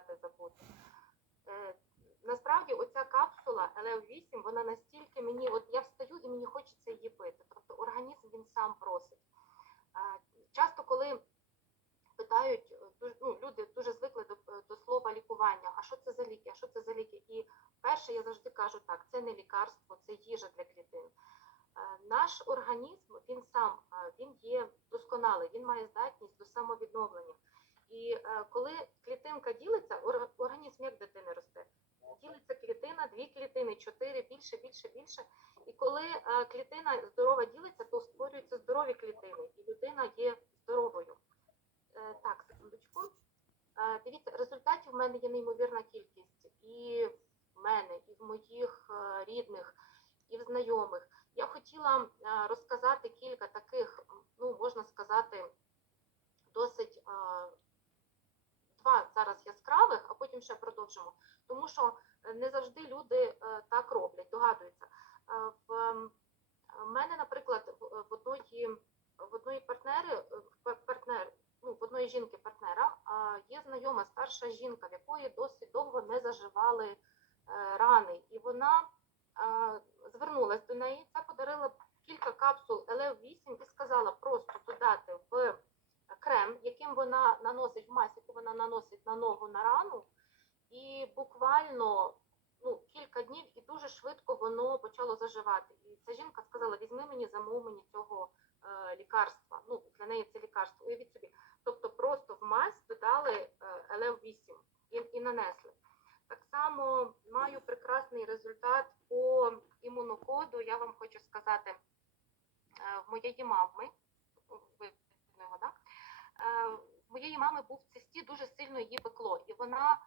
забути. Е, Насправді оця капсула ЛЕО8, вона настільки мені, от я встаю і мені хочеться її пити. Тобто організм він сам просить. Е, Часто, коли питають, е, ну, люди дуже звикли до, до слова лікування, а що це за ліки, а що це за ліки? І перше, я завжди кажу так, це не лікарство, це їжа для клітин. Наш організм, він сам, він є досконалий, він має здатність до самовідновлення. І е, коли клітинка ділиться, організм як дитини росте. Ділиться клітина, дві клітини, чотири, більше, більше, більше. І коли е, клітина здорова ділиться, то створюються здорові клітини, і людина є здоровою. Е, Так, секундочку. Дивіться, результатів в мене є неймовірна кількість. І в мене, і в моїх рідних, і в знайомих. Я хотіла розказати кілька таких, ну можна сказати, досить е, два зараз яскравих, а потім ще продовжимо. Тому що е, не завжди люди е, так роблять, догадуються. Е, В ем, мене, наприклад, в в одної в одної партнери, в пар- партнер, ну, в одної жінки партнера є знайома старша жінка, в якої досить довго не заживали рани, і вона а, звернулась до неї, це подарила кілька капсул ЛФ8 і сказала просто додати яким вона наносить в масі, яку вона наносить на ногу на рану, і буквально ну, кілька днів і дуже швидко воно почало заживати. І ця жінка сказала: візьми мені, замов мені цього е, лікарства. Ну, для неї це лікарство. Уявіть собі. Тобто просто в мазь додали е, ЛФ8 і, і нанесли. Так само маю прекрасний результат по імунокоду. Я вам хочу сказати, е, в моєї мами, в моєї мами був в цисті, дуже сильно її пекло. І вона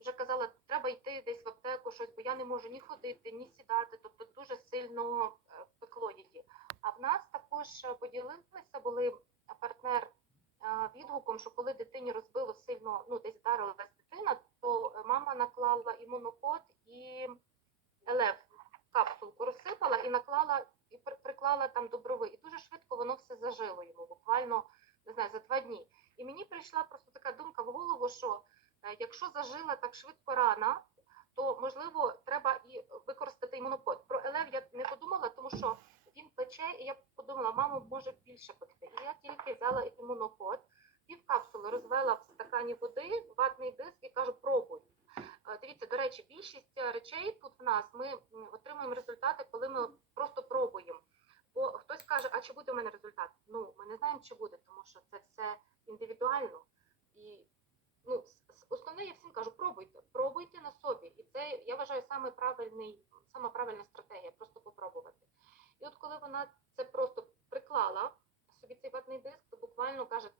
вже казала, треба йти десь в аптеку, щось, бо я не можу ні ходити, ні сідати. Тобто дуже сильно е, пекло її. А в нас також е, поділилися, були партнер е, відгуком, що коли дитині розбило сильно, ну десь вдарилась дитина, то е, мама наклала імунокод і ЛФ капсулку розсипала і наклала і при- приклала там до брови. І дуже швидко воно все зажило йому, буквально не знаю, за два дні. І мені прийшла просто така думка в голову, що е, якщо зажила так швидко рана, то можливо треба і використати імунокод. Про ЛФ я не подумала, тому що він пече, і я подумала, мамо, може більше пекти. І я тільки взяла імунокод, пів капсули розвела в стакані води, ватний диск і кажу, пробуй. Е, Дивіться, до речі, більшість речей тут в нас ми отримуємо результати, коли ми просто каже, а чи буде у мене результат? Ну, ми не знаємо, чи буде, тому що це все індивідуально. І ну, основне я всім кажу, пробуйте, пробуйте на собі. І це я вважаю саме правильний, сама правильна стратегія, просто попробувати. І от коли вона це просто приклала собі цей ватний диск, то буквально каже,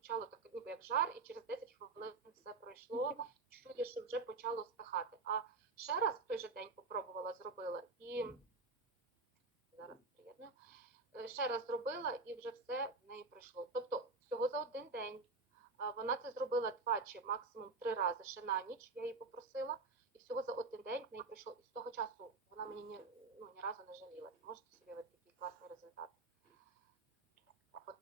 почало так ніби як жар, і через 10 хвилин все пройшло, чує, що вже почало стахати. А ще раз в той же день попробувала, зробила і зараз приєдную. Е, Ще раз зробила і вже все в неї пройшло. Тобто всього за один день вона це зробила два чи максимум три рази ще на ніч. Я її попросила, і всього за один день в неї прийшло. І з того часу вона мені ні, ну, ні разу не жаліла. Можете собі такий класний результат. От